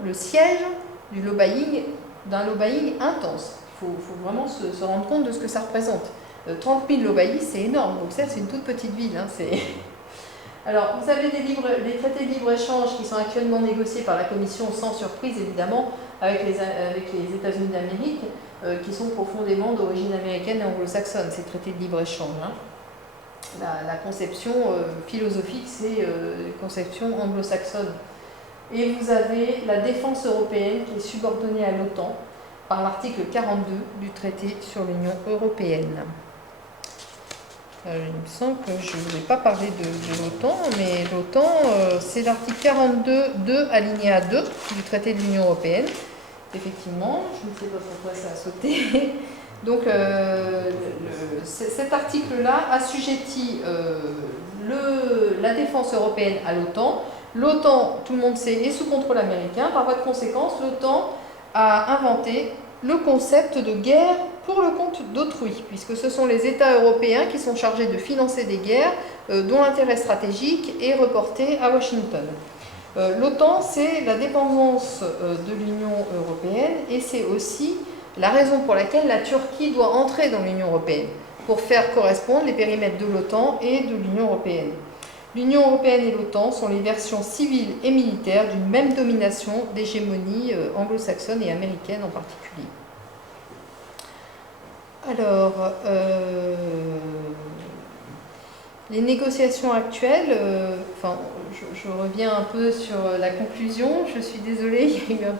le siège d'un lobbying intense. Il faut vraiment se rendre compte de ce que ça représente. 30 000 lobbyistes, c'est énorme. Bruxelles, c'est une toute petite ville. Hein, alors, vous avez des traités de libre-échange qui sont actuellement négociés par la Commission, sans surprise évidemment, avec les États-Unis d'Amérique, qui sont profondément d'origine américaine et anglo-saxonne, ces traités de libre-échange. Hein. La conception philosophique, c'est conception anglo-saxonne. Et vous avez la défense européenne qui est subordonnée à l'OTAN par l'article 42 du traité sur l'Union européenne. Il me semble que je ne vais pas parler de l'OTAN, mais l'OTAN, c'est l'article 42, alinéa 2 du traité de l'Union européenne. Effectivement, je ne sais pas pourquoi ça a sauté. Donc, cet article-là assujettit la défense européenne à l'OTAN. L'OTAN, tout le monde sait, est sous contrôle américain. Par voie de conséquence, l'OTAN a inventé le concept de guerre pour le compte d'autrui, puisque ce sont les États européens qui sont chargés de financer des guerres dont l'intérêt stratégique est reporté à Washington. L'OTAN, c'est la dépendance de l'Union européenne et c'est aussi la raison pour laquelle la Turquie doit entrer dans l'Union européenne, pour faire correspondre les périmètres de l'OTAN et de l'Union européenne. L'Union européenne et l'OTAN sont les versions civiles et militaires d'une même domination d'hégémonie anglo-saxonne et américaine en particulier. Alors, les négociations actuelles, je reviens un peu sur la conclusion, je suis désolée, il y a eu un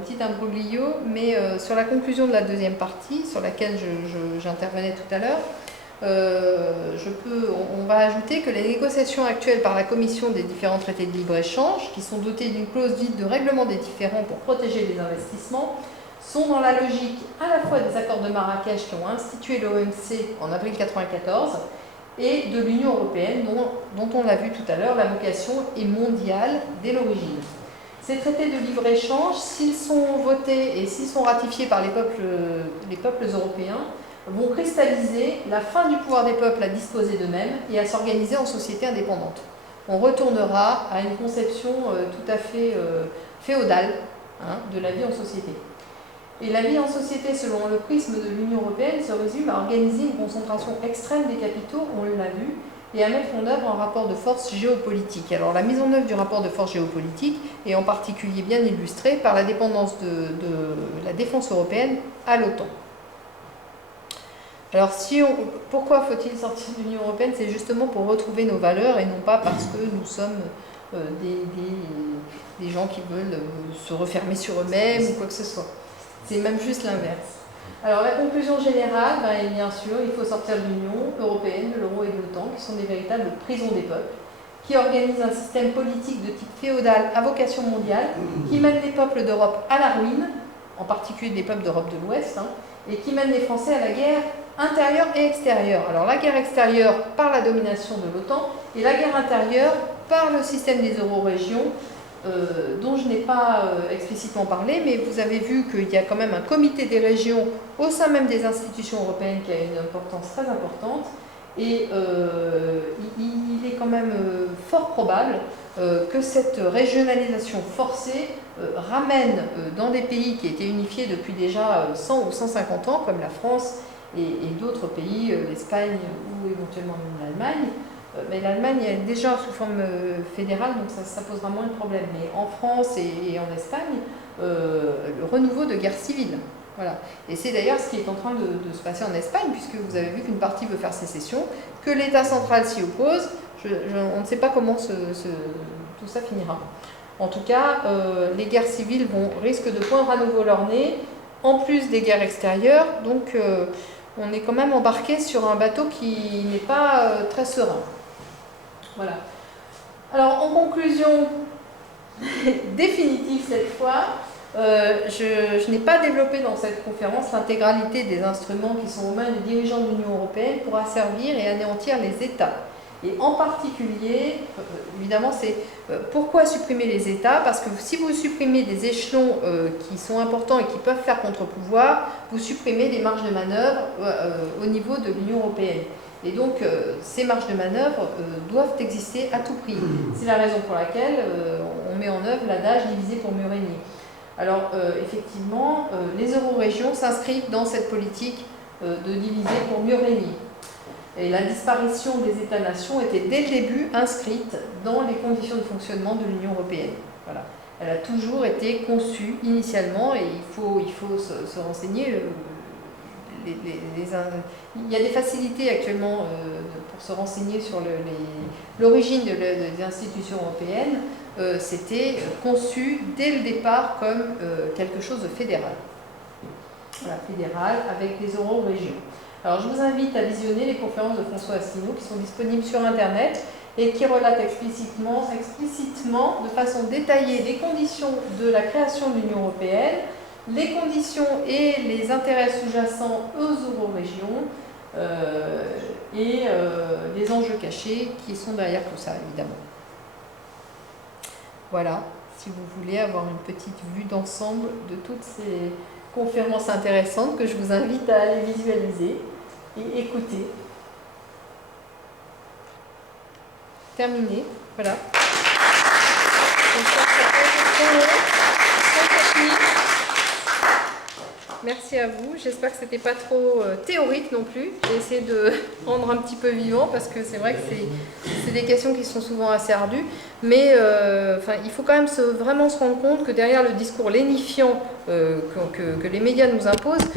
petit imbroglio, mais sur la conclusion de la deuxième partie, sur laquelle j'intervenais tout à l'heure, on va ajouter que les négociations actuelles par la Commission des différents traités de libre-échange, qui sont dotés d'une clause dite de règlement des différends pour protéger les investissements, sont dans la logique à la fois des accords de Marrakech qui ont institué l'OMC en avril 1994 et de l'Union européenne dont on l'a vu tout à l'heure, la vocation est mondiale dès l'origine. Ces traités de libre-échange, s'ils sont votés et s'ils sont ratifiés par les peuples européens, vont cristalliser la fin du pouvoir des peuples à disposer d'eux-mêmes et à s'organiser en société indépendante. On retournera à une conception tout à fait féodale de la vie en société. Et la vie en société, selon le prisme de l'Union européenne, se résume à organiser une concentration extrême des capitaux, on l'a vu, et à mettre en œuvre un rapport de force géopolitique. Alors la mise en œuvre du rapport de force géopolitique est en particulier bien illustrée par la dépendance de la défense européenne à l'OTAN. Alors pourquoi faut-il sortir de l'Union européenne? C'est justement pour retrouver nos valeurs et non pas parce que nous sommes des gens qui veulent se refermer sur eux-mêmes ou quoi que ce soit. C'est même juste l'inverse. Alors la conclusion générale, bien sûr, il faut sortir de l'Union européenne, de l'euro et de l'OTAN, qui sont des véritables prisons des peuples, qui organisent un système politique de type féodal à vocation mondiale, qui mène les peuples d'Europe à la ruine, en particulier des peuples d'Europe de l'Ouest, et qui mène les Français à la guerre intérieure et extérieure. Alors la guerre extérieure par la domination de l'OTAN et la guerre intérieure par le système des eurorégions, dont je n'ai pas explicitement parlé, mais vous avez vu qu'il y a quand même un comité des régions au sein même des institutions européennes qui a une importance très importante, et il est quand même fort probable que cette régionalisation forcée ramène dans des pays qui étaient unifiés depuis déjà 100 ou 150 ans, comme la France et d'autres pays, l'Espagne ou éventuellement même l'Allemagne. Mais l'Allemagne est déjà sous forme fédérale, donc ça posera moins de problèmes. Mais en France et en Espagne, le renouveau de guerre civile. Voilà. Et c'est d'ailleurs ce qui est en train de se passer en Espagne, puisque vous avez vu qu'une partie veut faire sécession, que l'État central s'y oppose. On ne sait pas comment tout ça finira. En tout cas, les guerres civiles risquent de poindre à nouveau leur nez, en plus des guerres extérieures. Donc, on est quand même embarqué sur un bateau qui n'est pas très serein. Voilà. Alors, en conclusion définitive cette fois, je n'ai pas développé dans cette conférence l'intégralité des instruments qui sont aux mains des dirigeants de l'Union européenne pour asservir et anéantir les États. Et en particulier, évidemment, c'est pourquoi supprimer les États? Parce que si vous supprimez des échelons qui sont importants et qui peuvent faire contre-pouvoir, vous supprimez des marges de manœuvre au niveau de l'Union européenne. Et donc, ces marges de manœuvre doivent exister à tout prix. C'est la raison pour laquelle on met en œuvre l'adage divisé pour mieux régner. Alors, effectivement, les eurorégions s'inscrivent dans cette politique de diviser pour mieux régner. Et la disparition des États-nations était dès le début inscrite dans les conditions de fonctionnement de l'Union européenne. Voilà. Elle a toujours été conçue initialement, et il faut se renseigner. Il y a des facilités actuellement pour se renseigner sur l'origine des institutions européennes. C'était conçu dès le départ comme quelque chose de fédéral. Voilà, fédéral avec les eurorégions. Alors je vous invite à visionner les conférences de François Asselineau qui sont disponibles sur Internet et qui relatent explicitement, de façon détaillée, les conditions de la création de l'Union européenne, les conditions et les intérêts sous-jacents aux eurorégions et les enjeux cachés qui sont derrière tout ça, évidemment. Voilà, si vous voulez avoir une petite vue d'ensemble de toutes ces conférences intéressantes que je vous invite à aller visualiser et écouter. Terminé, voilà. Merci à vous. J'espère que c'était pas trop théorique non plus. J'ai essayé de rendre un petit peu vivant parce que c'est vrai que c'est des questions qui sont souvent assez ardues. Mais il faut quand même vraiment se rendre compte que derrière le discours lénifiant que les médias nous imposent,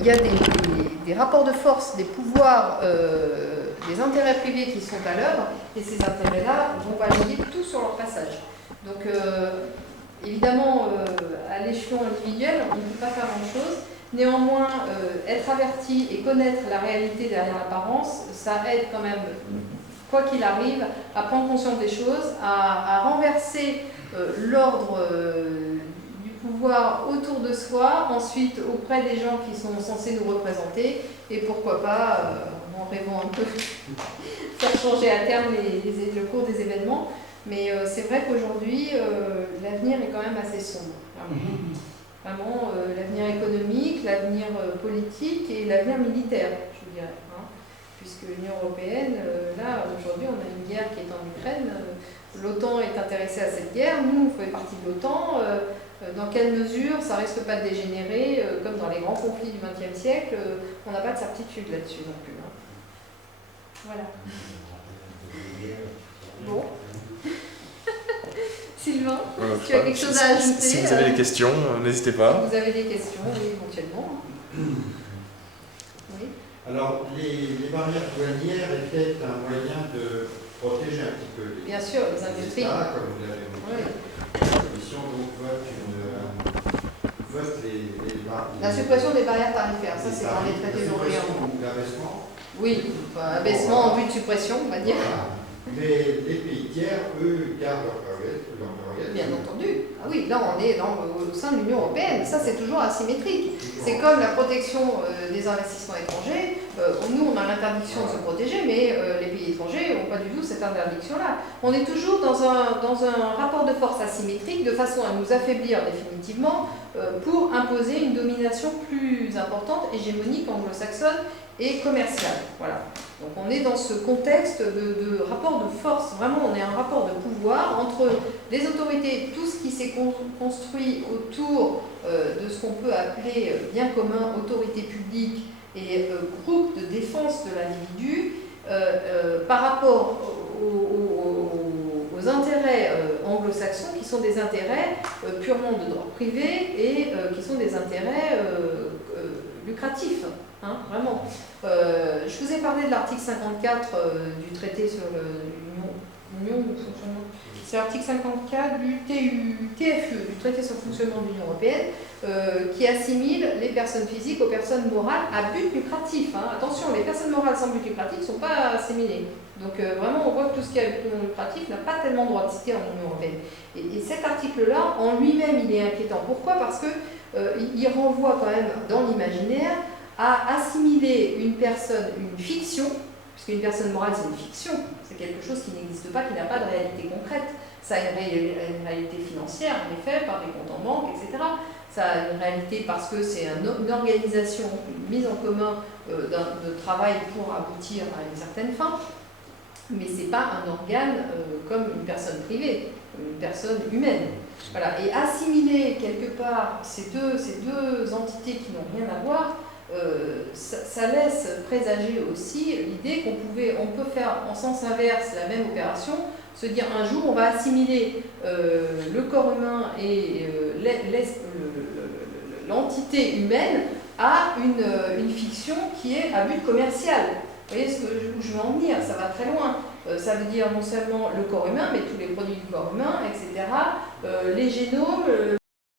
il y a des rapports de force, des pouvoirs, des intérêts privés qui sont à l'œuvre. Et ces intérêts-là vont balayer tout sur leur passage. Donc, évidemment, à l'échelon individuel, on ne peut pas faire grand-chose. Néanmoins, être averti et connaître la réalité derrière l'apparence, ça aide quand même, quoi qu'il arrive, à prendre conscience des choses, à renverser l'ordre du pouvoir autour de soi, ensuite auprès des gens qui sont censés nous représenter, et pourquoi pas, en rêvant un peu, faire changer à terme le cours des événements. Mais c'est vrai qu'aujourd'hui, l'avenir est quand même assez sombre. Vraiment, l'avenir économique, l'avenir politique et l'avenir militaire, je dirais. Hein, puisque l'Union européenne, là, aujourd'hui, on a une guerre qui est en Ukraine. L'OTAN est intéressée à cette guerre. Nous, on fait partie de l'OTAN. Dans quelle mesure ça risque pas de dégénérer, comme dans les grands conflits du XXe siècle, on n'a pas de certitude là-dessus non plus. Hein. Voilà. Bon. Sylvain, tu as quelque chose à ajouter? Si vous avez des questions, n'hésitez pas. Si vous avez des questions, oui, éventuellement. Oui. Alors, les barrières douanières étaient un moyen de protéger un petit peu les, bien sûr, les industries. Comme vous l'avez montré. La Commission donc vote la suppression des barrières tarifaires, ça c'est dans les traités européens. L'abaissement. Oui, abaissement en vue de suppression, on va dire. Voilà. Mais les pays tiers, eux, gardent leur prérogative. Bien entendu. Ah oui, là on est au sein de l'Union européenne. Ça c'est toujours asymétrique. C'est comme la protection des investissements étrangers. Nous on a l'interdiction de se protéger, mais les pays étrangers n'ont pas du tout cette interdiction-là. On est toujours dans un rapport de force asymétrique de façon à nous affaiblir définitivement pour imposer une domination plus importante, hégémonique, anglo-saxonne et commerciale. Voilà. Donc on est dans ce contexte de rapport de force, vraiment on est un rapport de pouvoir entre les autorités, tout ce qui s'est construit autour de ce qu'on peut appeler bien commun, autorité publique et groupe de défense de l'individu, par rapport aux intérêts anglo-saxons qui sont des intérêts purement de droit privé et qui sont des intérêts lucratifs. Hein, vraiment. Je vous ai parlé de l'article 54 du traité sur l'Union de fonctionnement. C'est l'article 54 du TFUE, du traité sur le fonctionnement de l'Union européenne, qui assimile les personnes physiques aux personnes morales à but lucratif. Hein. Attention, les personnes morales sans but lucratif ne sont pas assimilées. Donc vraiment, on voit que tout ce qui est à but non lucratif n'a pas tellement droit de citer en Union européenne. Et cet article-là, en lui-même, il est inquiétant. Pourquoi? Parce que il renvoie quand même dans l'imaginaire à assimiler une personne, une fiction, puisqu'une personne morale c'est une fiction, c'est quelque chose qui n'existe pas, qui n'a pas de réalité concrète. Ça a une réalité financière, en effet, par des comptes en banque, etc. Ça a une réalité parce que c'est une organisation, une mise en commun de travail pour aboutir à une certaine fin. mais ce n'est pas un organe comme une personne privée, comme une personne humaine. Voilà. Et assimiler quelque part ces deux entités qui n'ont rien à voir, ça laisse présager aussi l'idée on peut faire en sens inverse la même opération, se dire un jour on va assimiler le corps humain et l'entité humaine à une fiction qui est à but commercial. Vous voyez où je veux en venir, ça va très loin. Ça veut dire non seulement le corps humain, mais tous les produits du corps humain, etc. Les génomes,